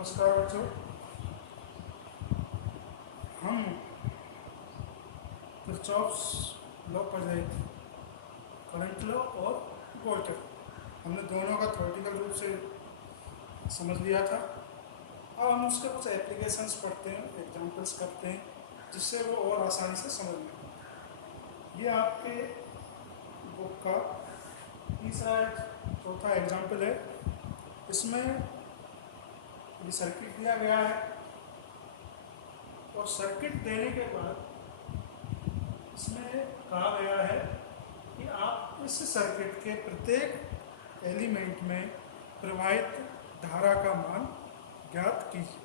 नमस्कार बच्चों। हम किरचॉफ्स लॉ पढ़ रहे थे, करंट लॉ और वोल्टेज। हमने दोनों का थ्योरेटिकल रूप से समझ लिया था। अब हम उसके कुछ एप्लीकेशंस पढ़ते हैं, एग्जांपल्स करते हैं, जिससे वो और आसानी से समझ में आए। ये आपके बुक का तीसरा चौथा एग्जाम्पल है। इसमें ये सर्किट दिया गया है और सर्किट देने के बाद इसमें कहा गया है कि आप इस सर्किट के प्रत्येक एलिमेंट में प्रवाहित धारा का मान ज्ञात कीजिए।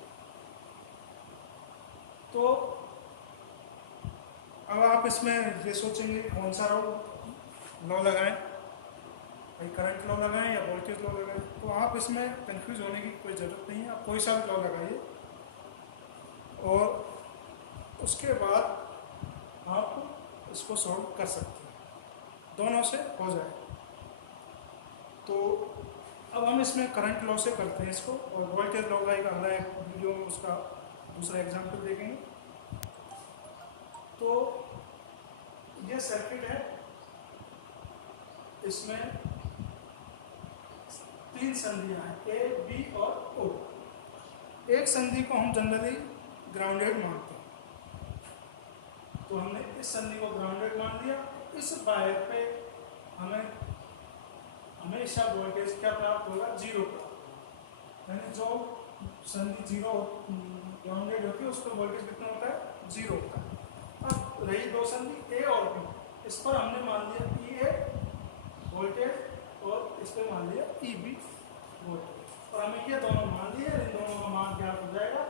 तो अब आप इसमें ये सोचेंगे कौन सा लॉ लगाएं, भाई करंट लॉ लगाएं या वोल्टेज लॉ लगाएं। तो आप इसमें कंफ्यूज होने की कोई ज़रूरत नहीं है, आप कोई सा भी लॉ लगाइए और उसके बाद आप इसको सॉल्व कर सकते हैं, दोनों से हो जाए। तो अब हम इसमें करंट लॉ से करते हैं इसको, और वोल्टेज लॉ का एक अगला वीडियो में उसका दूसरा एग्जांपल देखेंगे। तो ये सर्किट है, इसमें तीन संधियां हैं, ए, बी और ओ। एक संधि को हम जनरली ग्राउंडेड मानते हैं, तो हमने इस संधि को ग्राउंडेड मान दिया। इस वायर पे हमें हमेशा वोल्टेज क्या प्राप्त होगा, जीरो प्राप्त। यानी जो संधि जीरो ग्राउंडेड होती है उस पर वोल्टेज कितना होता है, जीरो होता है। अब रही दो संधि ए और बी, इस पर हमने मान लिया ई ए वोल्टेज और इस पर मान लिया ई बी वोल्टेज, और हमें ये दोनों मान लिए, इन दोनों का मान ज्ञात हो जाएगा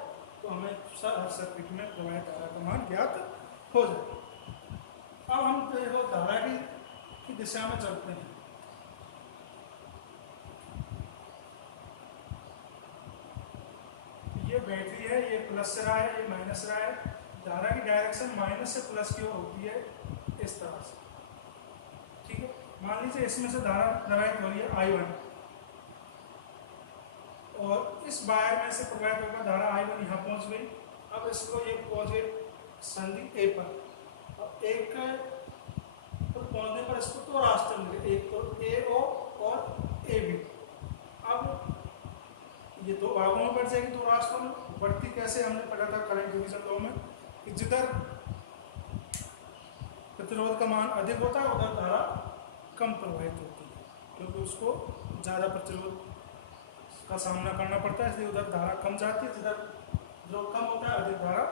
तो हमें हर सर्किट में प्रवाहित धारा का मान ज्ञात हो जाएगा। अब हम धारा की दिशा में चलते हैं। ये बैटरी है, ये प्लस से रहा है, ये माइनस से रहा है। धारा की डायरेक्शन माइनस से प्लस की ओर होती है, इस तरह से। ठीक है, मान लीजिए इसमें से धारा प्रवाहित हो रही है I1, और इस वायर में से प्रवाहित होकर धारा I1 यहाँ पहुंच गई। अब इसको ये पहुंच गई संधि ए पर। अब एक पर पहुंचने पर इसको दो रास्ते मिले, एक तो ए ओ और ए बी। अब ये दो भागों में बढ़ जाएगी, दो रास्तों में बढ़ती कैसे, हमने पढ़ा था करंट डिवीजन लॉ में कि जिधर प्रतिरोध का मान अधिक होता है उधर धारा कम प्रवाहित होती है, क्योंकि उसको ज़्यादा प्रतिरोध का सामना करना पड़ता है, इसलिए उधर धारा कम जाती है। जिधर जो कम होता है अधिक धारा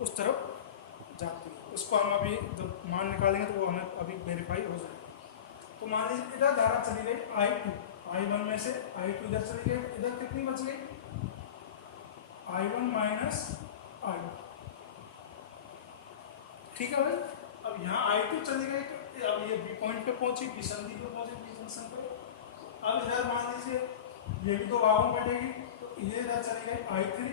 उस तरफ जाती है। उसको हम अभी जब मान निकालेंगे तो वो हमें अभी वेरीफाई हो जाएगा। तो मान लीजिए इधर धारा चली गई I2, I1 में से I2 इधर चली गई, इधर कितनी बच गई, I1 माइनस I2। ठीक है भाई। अब यहाँ I2 चली गई तो अब ये बी पॉइंट पे पहुंची, बी संधि पे पहुंची, बी जंक्शन पे। अब इधर मान लीजिए ये भी दो भागों में बढ़ेगी, तो ये इधर चली गई I3,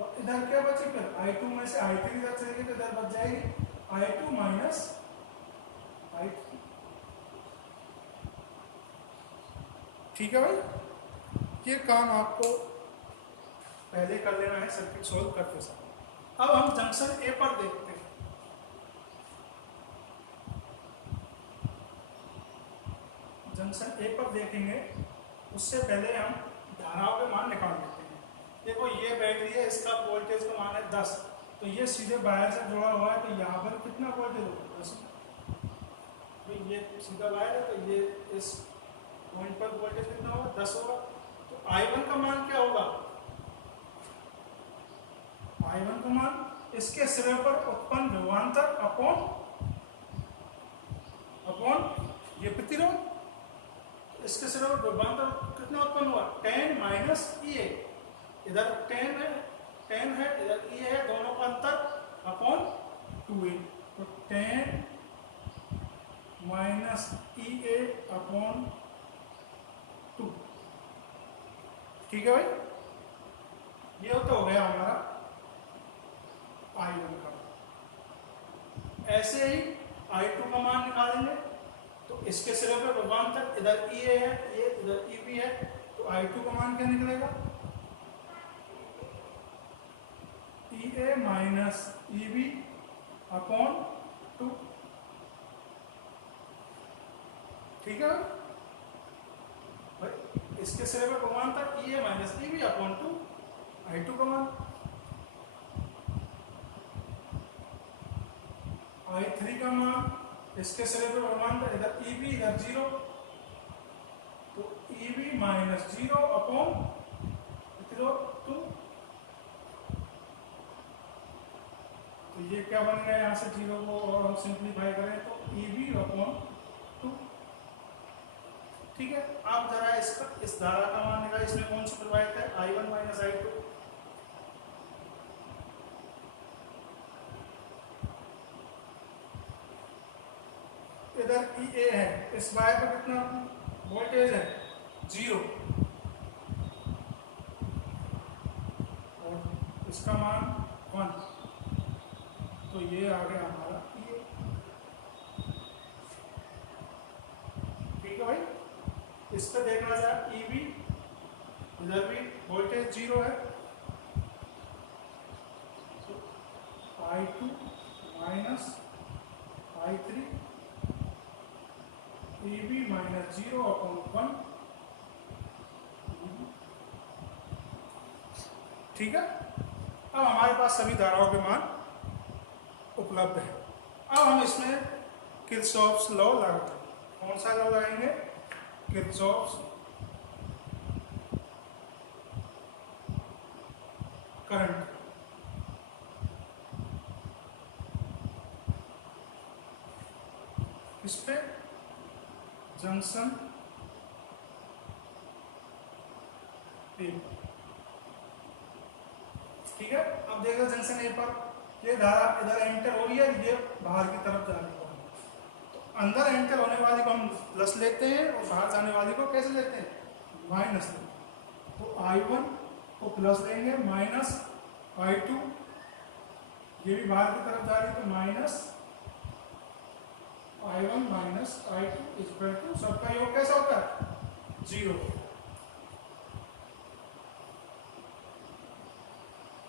और इधर क्या बची, फिर I2 में से I3 इधर चली गई तो इधर बच जाएगी I2 माइनस I3। ठीक है भाई, ये काम आपको पहले कर लेना है सर्किट सोल्व करते समय। अब हम जंक्शन ए पर देखते हैं। जंक्शन ए पर देखेंगे, उससे पहले हम धाराओं के मान निकाल लेते हैं। देखो ये बैटरी है, इसका वोल्टेज का मान है 10, तो ये सीधे वायर से जुड़ा हुआ है, तो यहाँ पर कितना वोल्टेज होगा, 10। तो ये सीधा वायर है, तो ये इस पॉइंट पर वोल्टेज कितना होगा, 10 होगा। तो I1 का मान क्या होगा, I1 का मान इसके सिरे पर उत्पन्न विभवांतर अपॉन ये प्रतिरोध। इसके सिरे पर विभवांतर कितना उत्पन्न हुआ, 10 माइनस EA। इधर 10 है इधर E है, दोनों का अंतर अपॉन 2A। तो 10 माइनस EA अपॉन 2। ठीक है भाई, ये तो हो गया हमारा I1 का। ऐसे ही I2 का मान निकालेंगे, तो इसके सिरे पर विभवांतर इधर EA है, ये इधर EB है, तो I2 का मान क्या निकलेगा, EA माइनस EB अपॉन 2। ठीक है भाई, इसके सिरे पर मान था EA minus EB upon 2, I2 का मान। I3 का मान, इसके सिरे पर मान था इधर EB इधर 0, तो EB माइनस 0 अपॉन 2। तो ये क्या बन गया, यहाँ से 0 को और हम सिंप्लीफाई करें तो EB अपॉन 2। ठीक है, अब जरा इसका इस धारा का मान निकाल, इसमें कौन सी प्रवाहित है, I1 माइनस I2। इधर EA है, इस वायर पर कितना वोल्टेज है, 0, और इसका मान 1, तो ये आ गया हमारा EA। ठीक है भाई, इस पे देखना जाए EB, इधर भी वोल्टेज 0 है, तो I2 minus I3, EB minus 0 upon 1। ठीक है, अब हमारे पास सभी धाराओं के मान उपलब्ध है। अब हम इसमें किरचॉफ्स लॉ लागू करेंगे। कौन सा लॉ लगाएंगे, किरचॉफ्स करंट। इस पे जंक्शन ए। ठीक है, अब देखो जंक्शन ए पर ये धारा इधर एंटर हो रही है, ये बाहर की तरफ जाने वाली, तो अंदर एंटर होने वाली को हम प्लस लेते हैं और बाहर जाने वाली को कैसे लेते हैं, माइनस लेते हैं। तो I1 को प्लस लेंगे, माइनस I2, ये भी बाहर की तरफ जा रही है तो minus I1 minus I2 equal to, सबका योग कैसा होता है, 0।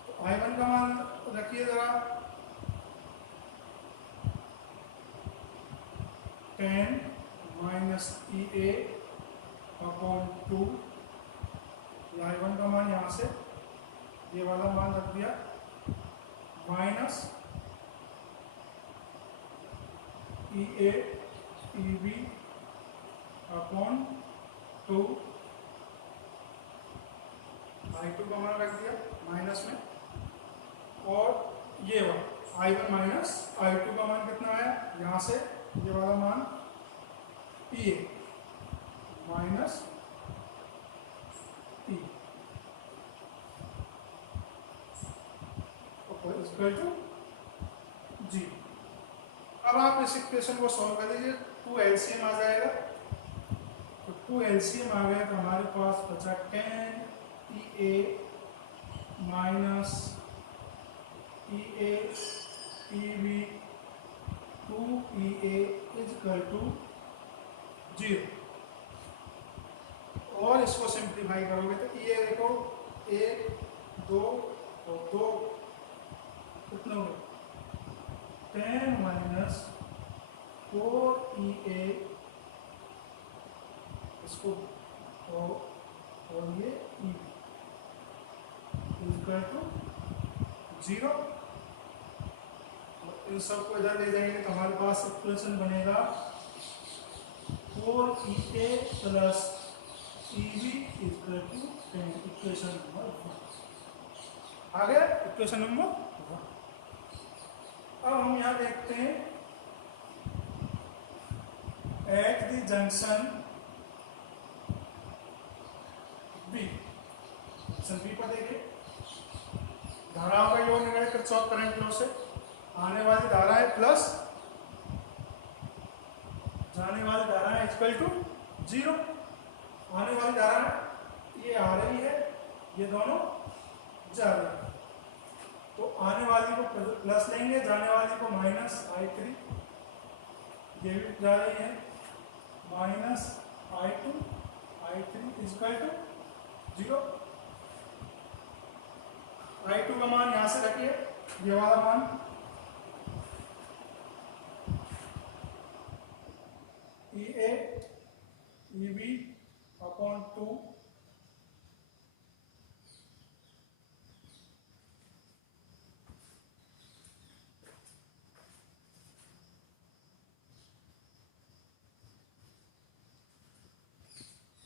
तो I1 का मान रखिए जरा, 10 माइनस EA अपॉन 2। I1 का मान यहाँ से ये वाला मान रख दिया, minus EA EB upon 2। I2 का मान रख दिया माइनस में, और ये वाला I1 माइनस I2 का मान कितना आया, यहाँ से ये वाला मान EA minus E equal to 0। अब आप इस इक्वेशन को सॉल्व कर लीजिए, 2 LCM आ जाएगा, तो 2 LCM आ गया तो हमारे पास बचा 10 EA minus EA EB 2 EA equal to 0। और इसको सिंप्लीफाई करोगे तो EA देखो 1 2 और 2 कितना हो, 10 माइनस 4 EA इसको और ये EB इक्वल टू 0। इन सबको इधर ले जाएंगे तो हमारे पास इक्वेशन बनेगा 4EA plus EB equal to 10। Equation number 1 आ गया, इक्वेशन नंबर 1। अब हम यहाँ देखते हैं at the junction B, junction B पर देखिए धाराओं का योग निकाले किरचॉफ करंट लॉ से, आने वाली धारा है प्लस, जाने वाली धारा है इक्वल टू 0। आने वाली धारा है ये आ रही है, ये दोनों जा रहे हैं, तो आने वाली को प्लस लेंगे, जाने वाली को माइनस I3, ये भी जा रही है minus I2 I3 equal to 0। I2 का मान यहां से रखिए, ये वाला मान EA EB upon 2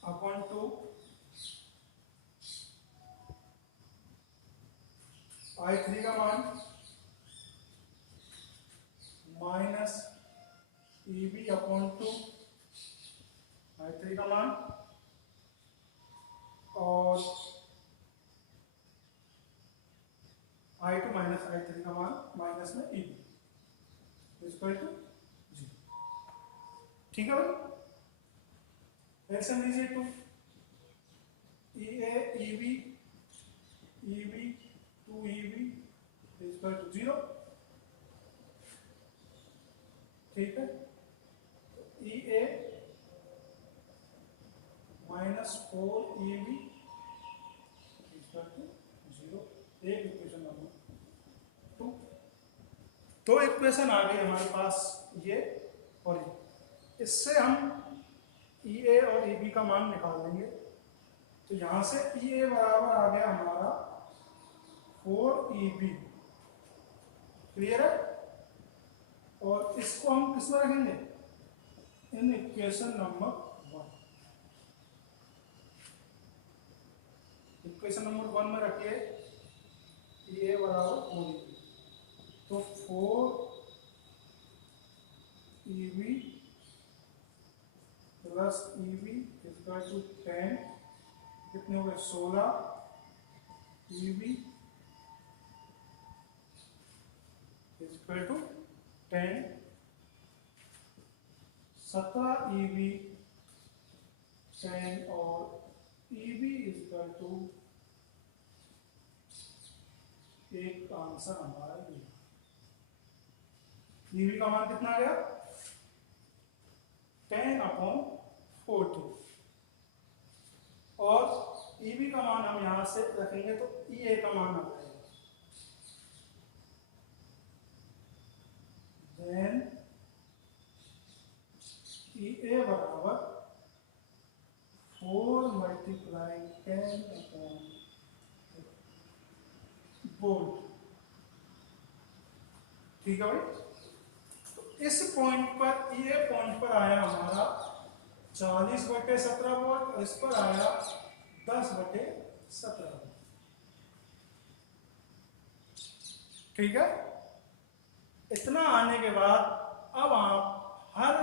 upon 2 I3 का मान माइनस EB अपॉन 2 I3 का मान और I2 माइनस I3 का मान माइनस में EB इक्वल टू 0। ठीक है भाई, एक्शन लीजिए 2 EA EB EB 2 EB equal to 0। ठीक है, EA minus 4 EB equal to 0। एक इक्वेशन नंबर 2। दो इक्वेशन आ गई हमारे पास, ये और ये। इससे हम EA और EB का मान निकाल देंगे। तो यहां से EA बराबर आ गया हमारा 4EB। क्लियर है? और इसको हम किस में रखेंगे? In equation number 1। Equation number 1 में रखिए EA बराबर 4EB। तो 4EB plus EB equal to 10, कितने हो गए? 16 EB इक्वल टू 10, 17 EB 10 और EB इक्वल टू एक आंसर हमारा ये। EB का मान कितना आ गया? 10 अपॉन 40। और EB का मान हम यहां से रखेंगे तो EA का मान आ जाएगा। देन EA बराबर 4 मल्टीप्लाई 10 अपॉन वोल्ट। ठीक है भाई, तो इस पॉइंट पर, ये पॉइंट पर आया हमारा 40/17 वोल्ट और इस पर आया 10/17 वोल्ट। ठीक है, इतना आने के बाद अब आप हर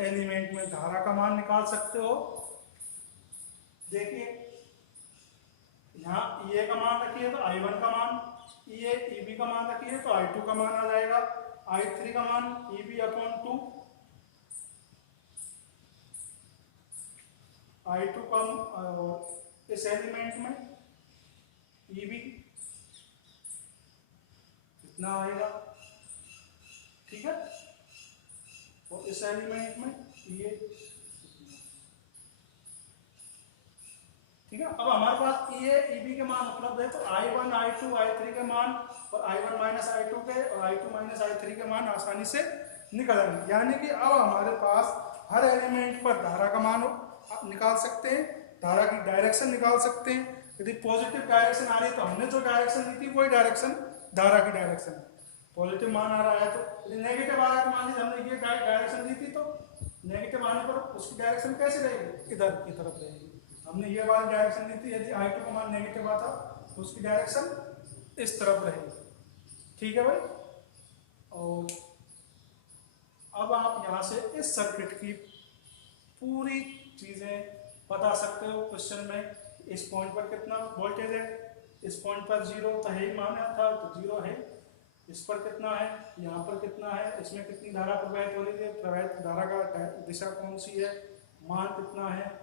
एलिमेंट में धारा का मान निकाल सकते हो। देखिए यहाँ EA का मान रखिए तो I1 का मान, EA EB का मान रखिए तो I2 का मान आ जाएगा, I3 का मान EB अपॉन 2, I2 का इस एलिमेंट में EB कितना आएगा? ठीक है, और इस एलिमेंट में EA। ठीक है, अब हमारे पास EA EB के मान उपलब्ध है तो I1 I2 I3 के मान और I1 माइनस I2 के और I2 माइनस I3 के मान आसानी से निकल आएंगे। यानी कि अब हमारे पास हर एलिमेंट पर धारा का मान निकाल सकते हैं, धारा की डायरेक्शन निकाल सकते हैं। यदि पॉजिटिव डायरेक्शन आ रही है तो हमने जो डायरेक्शन दी थी वही डायरेक्शन धारा की डायरेक्शन है। पॉजिटिव मान आ रहा है तो यदि नेगेटिव आ रहा है तो मान लीजिए हमने ये डायरेक्शन दी थी तो नेगेटिव आने पर उसकी डायरेक्शन कैसे रहेगी? इधर की तरफ रहेगी। हमने ये वाली डायरेक्शन दी थी, यदि I2 का मान नेगेटिव आता तो उसकी डायरेक्शन इस तरफ रहेगी। ठीक है भाई, और अब आप यहाँ से इस सर्किट की पूरी चीजें बता सकते हो क्वेश्चन में। इस पॉइंट पर कितना वोल्टेज है, इस पॉइंट पर 0 तो है ही, माना था तो 0 है। इस पर कितना है, यहाँ पर कितना है, इसमें कितनी धारा प्रवाहित हो रही है, प्रवाहित धारा का दिशा कौन सी है, मान कितना है।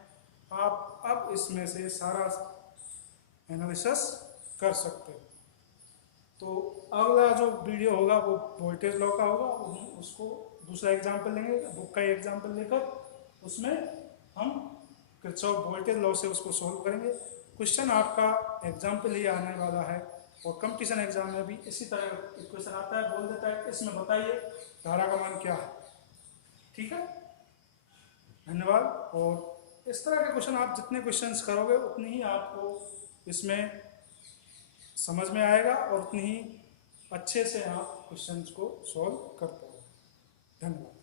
आप अब इसमें से सारा एनालिसिस कर सकते हो। तो अगला जो वीडियो होगा वो वोल्टेज लॉ का होगा, उसको दूसरा एग्जाम्पल लेंगे, बुक का एग्जाम्पल लेकर उसमें हम किरचॉफ वोल्टेज लॉ से उसको सॉल्व करेंगे। क्वेश्चन आपका एग्जाम्पल ही आने वाला है और कंपटीशन एग्जाम में भी इसी तरह क्वेश्चन आता है, बोल देता है इसमें बताइए धारा का मान क्या है। ठीक है, धन्यवाद। और इस तरह के क्वेश्चन आप जितने क्वेश्चंस करोगे उतनी ही आपको इसमें समझ में आएगा और उतनी ही अच्छे से आप क्वेश्चंस को सॉल्व कर पाओगे। धन्यवाद।